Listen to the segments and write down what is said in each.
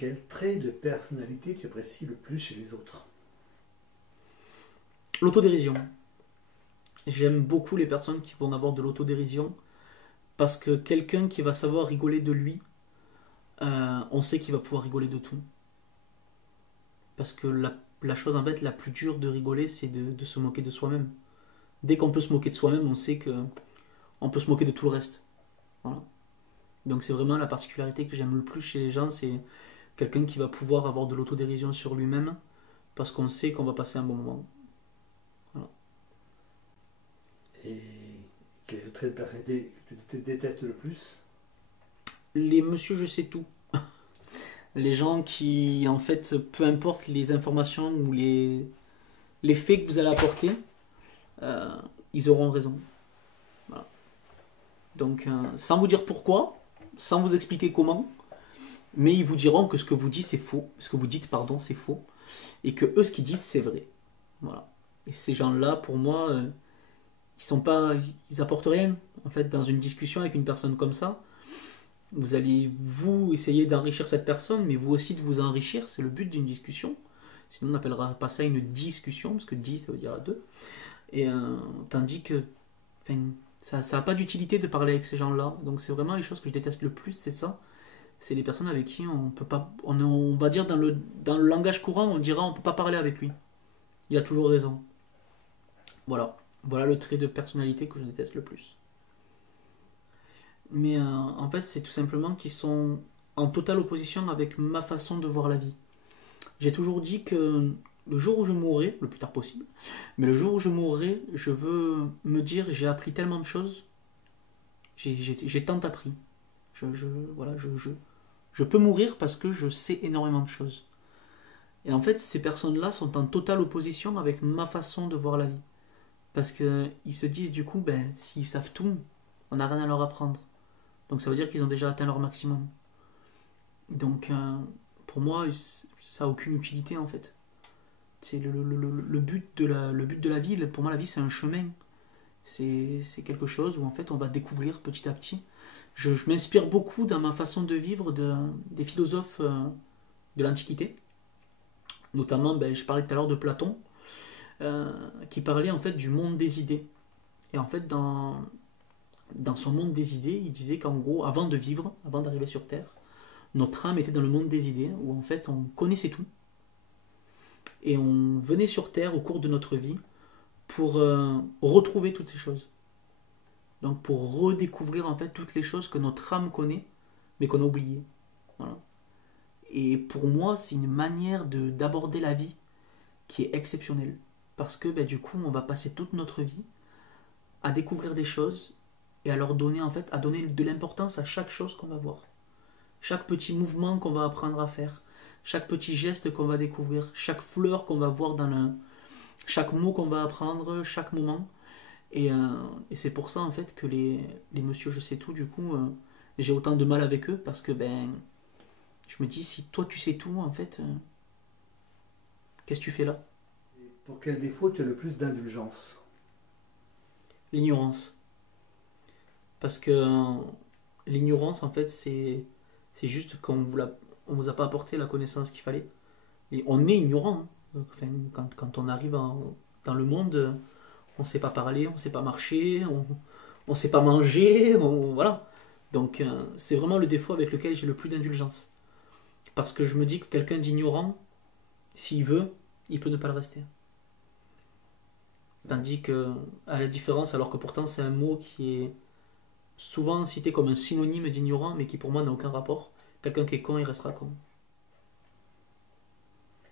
Quel trait de personnalité tu apprécies le plus chez les autres? L'autodérision. J'aime beaucoup les personnes qui vont avoir de l'autodérision parce que quelqu'un qui va savoir rigoler de lui, on sait qu'il va pouvoir rigoler de tout. Parce que la chose en fait la plus dure de rigoler, c'est de se moquer de soi-même. Dès qu'on peut se moquer de soi-même, on sait que on peut se moquer de tout le reste. Voilà. Donc c'est vraiment la particularité que j'aime le plus chez les gens, c'est quelqu'un qui va pouvoir avoir de l'autodérision sur lui-même parce qu'on sait qu'on va passer un bon moment. Voilà. Et quel est le trait de personnalité que tu détestes le plus? Les monsieur je sais tout. Les gens qui, en fait, peu importe les informations ou les faits que vous allez apporter, euh, ils auront raison. Voilà. Donc, sans vous dire pourquoi, sans vous expliquer comment, mais ils vous diront que ce que vous dites c'est faux, ce que vous dites pardon c'est faux, et que eux ce qu'ils disent c'est vrai. Voilà. Et ces gens-là, pour moi, ils sont pas, ils apportent rien. En fait, dans une discussion avec une personne comme ça, vous allez vous essayer d'enrichir cette personne, mais vous aussi de vous enrichir. C'est le but d'une discussion. Sinon, on n'appellera pas ça une discussion, parce que 10 ça veut dire à deux. Et tandis que, enfin, ça n'a pas d'utilité de parler avec ces gens-là. Donc c'est vraiment les choses que je déteste le plus, c'est ça. C'est les personnes avec qui on peut pas, on va dire dans le langage courant, on dira on peut pas parler avec lui. Il a toujours raison. Voilà, voilà le trait de personnalité que je déteste le plus. Mais en fait, c'est tout simplement qu'ils sont en totale opposition avec ma façon de voir la vie. J'ai toujours dit que le jour où je mourrai, le plus tard possible, mais le jour où je mourrai, je veux me dire j'ai appris tellement de choses, j'ai tant appris. Voilà, je peux mourir parce que je sais énormément de choses. Et en fait, ces personnes-là sont en totale opposition avec ma façon de voir la vie. Parce qu'ils se disent du coup, ben, s'ils savent tout, on n'a rien à leur apprendre. Donc ça veut dire qu'ils ont déjà atteint leur maximum. Donc pour moi, ça n'a aucune utilité en fait. C'est le but le but de la vie. Pour moi, la vie, c'est un chemin. C'est quelque chose où en fait, on va découvrir petit à petit. Je m'inspire beaucoup dans ma façon de vivre des philosophes de l'Antiquité. Notamment, ben, je parlais tout à l'heure de Platon, qui parlait en fait du monde des idées. Et en fait, dans son monde des idées, il disait qu'en gros, avant de vivre, avant d'arriver sur Terre, notre âme était dans le monde des idées, où en fait on connaissait tout. Et on venait sur Terre au cours de notre vie pour retrouver toutes ces choses. Donc pour redécouvrir en fait toutes les choses que notre âme connaît, mais qu'on a oubliées. Voilà. Et pour moi, c'est une manière d'aborder la vie qui est exceptionnelle. Parce que ben, du coup, on va passer toute notre vie à découvrir des choses et à leur donner en fait, à donner de l'importance à chaque chose qu'on va voir. Chaque petit mouvement qu'on va apprendre à faire, chaque petit geste qu'on va découvrir, chaque fleur qu'on va voir chaque mot qu'on va apprendre, chaque moment. Et c'est pour ça en fait que les monsieur je sais tout, du coup, j'ai autant de mal avec eux parce que ben, je me dis si toi tu sais tout en fait, qu'est-ce que tu fais là? Et pour quel défaut tu as le plus d'indulgence? L'ignorance. Parce que l'ignorance en fait c'est juste qu'on on vous a pas apporté la connaissance qu'il fallait. Et on est ignorant. Hein. Enfin, quand on arrive dans le monde, on ne sait pas parler, on ne sait pas marcher, on ne sait pas manger, voilà. Donc c'est vraiment le défaut avec lequel j'ai le plus d'indulgence. Parce que je me dis que quelqu'un d'ignorant, s'il veut, il peut ne pas le rester. Tandis que, à la différence, alors que pourtant c'est un mot qui est souvent cité comme un synonyme d'ignorant, mais qui pour moi n'a aucun rapport. Quelqu'un qui est con, il restera con.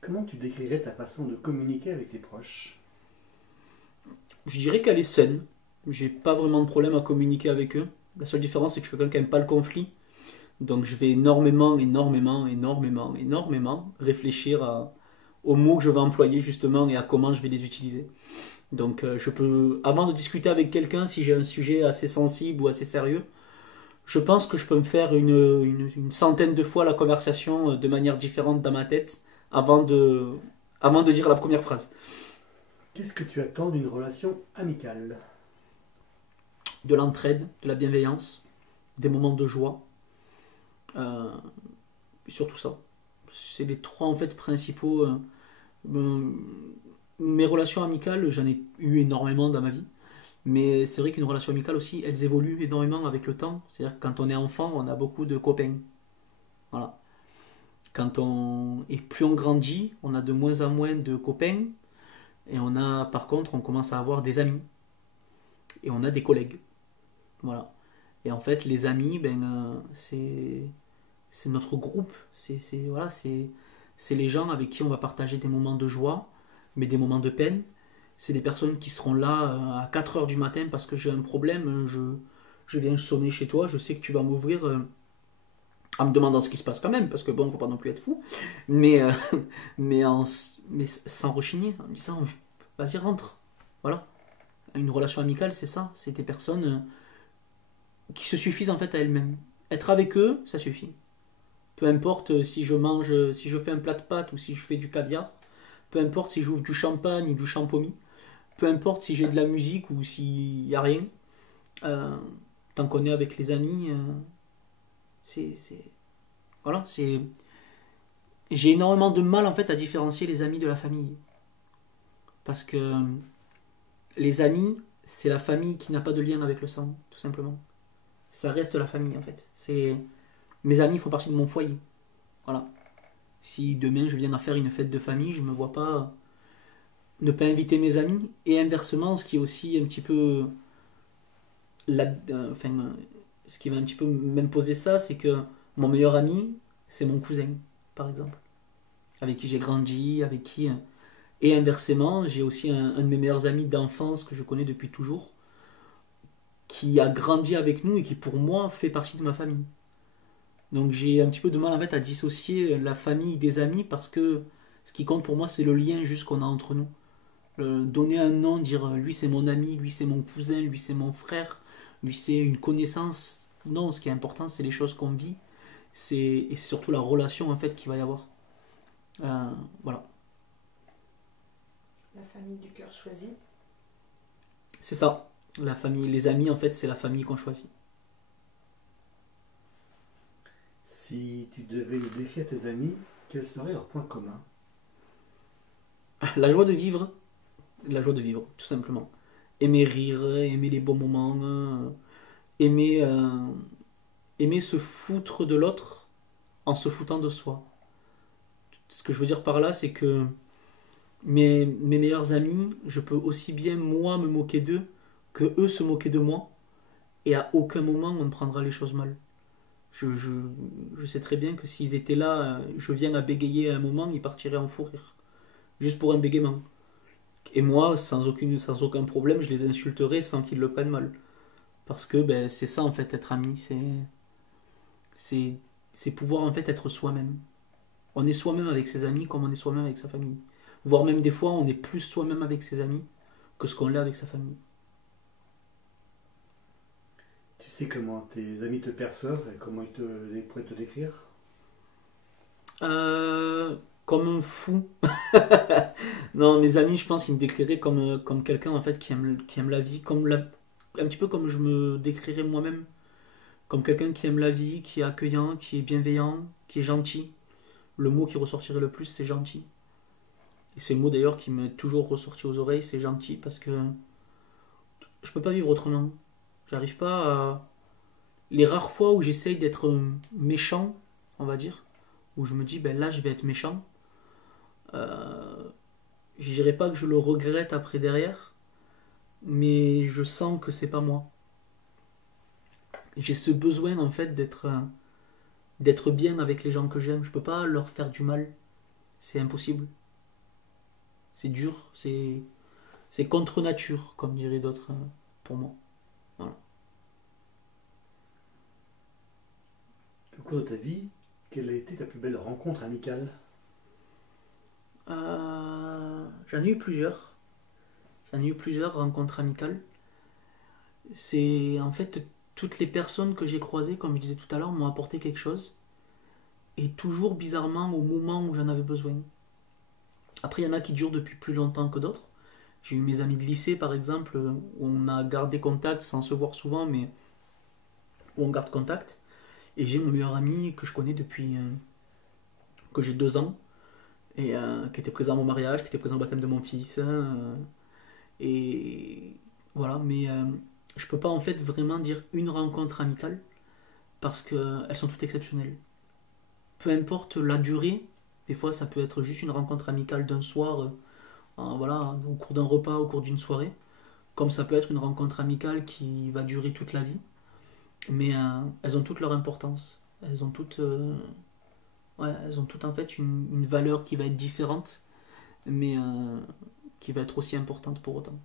Comment tu décrirais ta façon de communiquer avec tes proches? Je dirais qu'elle est saine. J'ai pas vraiment de problème à communiquer avec eux. La seule différence, c'est que je suis quelqu'un qui n'aime pas le conflit. Donc je vais énormément réfléchir aux mots que je vais employer justement et à comment je vais les utiliser. Donc je peux, avant de discuter avec quelqu'un, si j'ai un sujet assez sensible ou assez sérieux, je pense que je peux me faire une centaine de fois la conversation de manière différente dans ma tête avant de dire la première phrase. Qu'est-ce que tu attends d'une relation amicale? De l'entraide, de la bienveillance, des moments de joie, surtout ça. c'est les trois en fait principaux. Euh, Mes relations amicales, j'en ai eu énormément dans ma vie. Mais c'est vrai qu'une relation amicale aussi, elles évoluent énormément avec le temps. C'est-à-dire que quand on est enfant, on a beaucoup de copains. Voilà. Et plus on grandit, on a de moins en moins de copains. Et par contre, on commence à avoir des amis. Et on a des collègues. Voilà. Et en fait, les amis, c'est notre groupe. Voilà, c'est les gens avec qui on va partager des moments de joie, mais des moments de peine. C'est des personnes qui seront là à 4 heures du matin parce que j'ai un problème. Je viens sonner chez toi, je sais que tu vas m'ouvrir en me demandant ce qui se passe quand même, parce que bon, faut pas non plus être fou. Mais, mais, mais sans rechigner, en me disant vas-y, rentre. Voilà. Une relation amicale, c'est ça. C'est des personnes qui se suffisent en fait à elles-mêmes. Être avec eux, ça suffit. Peu importe si je mange, si je fais un plat de pâtes ou si je fais du caviar. Peu importe si j'ouvre du champagne ou du champomis. Peu importe si j'ai de la musique ou s'il n'y a rien. Euh, Tant qu'on est avec les amis, c'est... Voilà, c'est... J'ai énormément de mal en fait à différencier les amis de la famille. Parce que les amis, c'est la famille qui n'a pas de lien avec le sang, tout simplement. Ça reste la famille en fait. Mes amis font partie de mon foyer. Voilà. Si demain je viens à faire une fête de famille, je me vois pas ne pas inviter mes amis. Et inversement, ce qui est aussi un petit peu ce qui va un petit peu m'imposer ça, c'est que mon meilleur ami, c'est mon cousin, par exemple, avec qui j'ai grandi, avec qui... Et inversement, j'ai aussi un de mes meilleurs amis d'enfance que je connais depuis toujours, qui a grandi avec nous et qui pour moi fait partie de ma famille. Donc j'ai un petit peu de mal en fait à dissocier la famille des amis parce que ce qui compte pour moi c'est le lien juste qu'on a entre nous. Donner un nom, dire lui c'est mon ami, lui c'est mon cousin, lui c'est mon frère, lui c'est une connaissance. Non, ce qui est important c'est les choses qu'on vit, et c'est surtout la relation en fait qu'il va y avoir. Voilà. La famille du cœur choisi. C'est ça. La famille, les amis en fait c'est la famille qu'on choisit. Si tu devais décrire tes amis, quels seraient leurs points communs? La joie de vivre. La joie de vivre, tout simplement. Aimer rire, aimer les bons moments, aimer, aimer se foutre de l'autre en se foutant de soi. Ce que je veux dire par là, c'est que mes meilleurs amis, je peux aussi bien moi me moquer d'eux que eux se moquer de moi, et à aucun moment on ne prendra les choses mal. Je sais très bien que s'ils étaient là, je viens à bégayer à un moment, ils partiraient en fou rire. Juste pour un bégaiement. Et moi, sans aucun problème, je les insulterais sans qu'ils le prennent mal. Parce que c'est ça en fait, être ami, c'est pouvoir en fait être soi-même. On est soi-même avec ses amis comme on est soi-même avec sa famille. Voire même des fois, on est plus soi-même avec ses amis que ce qu'on l'est avec sa famille. Tu sais comment tes amis te perçoivent et comment ils pourraient te décrire? Comme un fou. Non, mes amis, je pense, ils me décriraient comme quelqu'un en fait qui aime la vie, un petit peu comme je me décrirais moi-même, comme quelqu'un qui aime la vie, qui est accueillant, qui est bienveillant, qui est gentil. Le mot qui ressortirait le plus, c'est gentil. Et c'est le mot d'ailleurs qui m'est toujours ressorti aux oreilles, c'est gentil, parce que je peux pas vivre autrement. J'arrive pas à... Les rares fois où j'essaye d'être méchant, on va dire, où je me dis, là je vais être méchant, je dirais pas que je le regrette après derrière, mais je sens que c'est pas moi. J'ai ce besoin en fait d'être bien avec les gens que j'aime. Je peux pas leur faire du mal. C'est impossible. C'est dur. C'est contre nature, comme diraient d'autres pour moi. Voilà. Au cours de ta vie, quelle a été ta plus belle rencontre amicale? J'en ai eu plusieurs. J'en ai eu plusieurs rencontres amicales. C'est en fait toutes les personnes que j'ai croisées, comme je disais tout à l'heure, m'ont apporté quelque chose. Et toujours bizarrement au moment où j'en avais besoin. Après, il y en a qui durent depuis plus longtemps que d'autres. J'ai eu mes amis de lycée, par exemple, où on a gardé contact sans se voir souvent, mais où on garde contact. Et j'ai mon meilleur ami que je connais depuis que j'ai 2 ans, et qui était présent à mon mariage, qui était présent au baptême de mon fils. Et voilà, mais je peux pas en fait vraiment dire une rencontre amicale parce qu'elles sont toutes exceptionnelles. Peu importe la durée, des fois ça peut être juste une rencontre amicale d'un soir, voilà, au cours d'un repas, au cours d'une soirée, comme ça peut être une rencontre amicale qui va durer toute la vie, mais elles ont toutes leur importance. Elles ont toutes en fait une valeur qui va être différente, mais qui va être aussi importante pour autant.